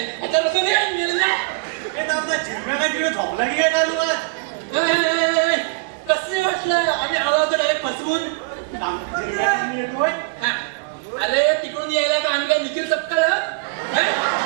ि ठ அि பச नििक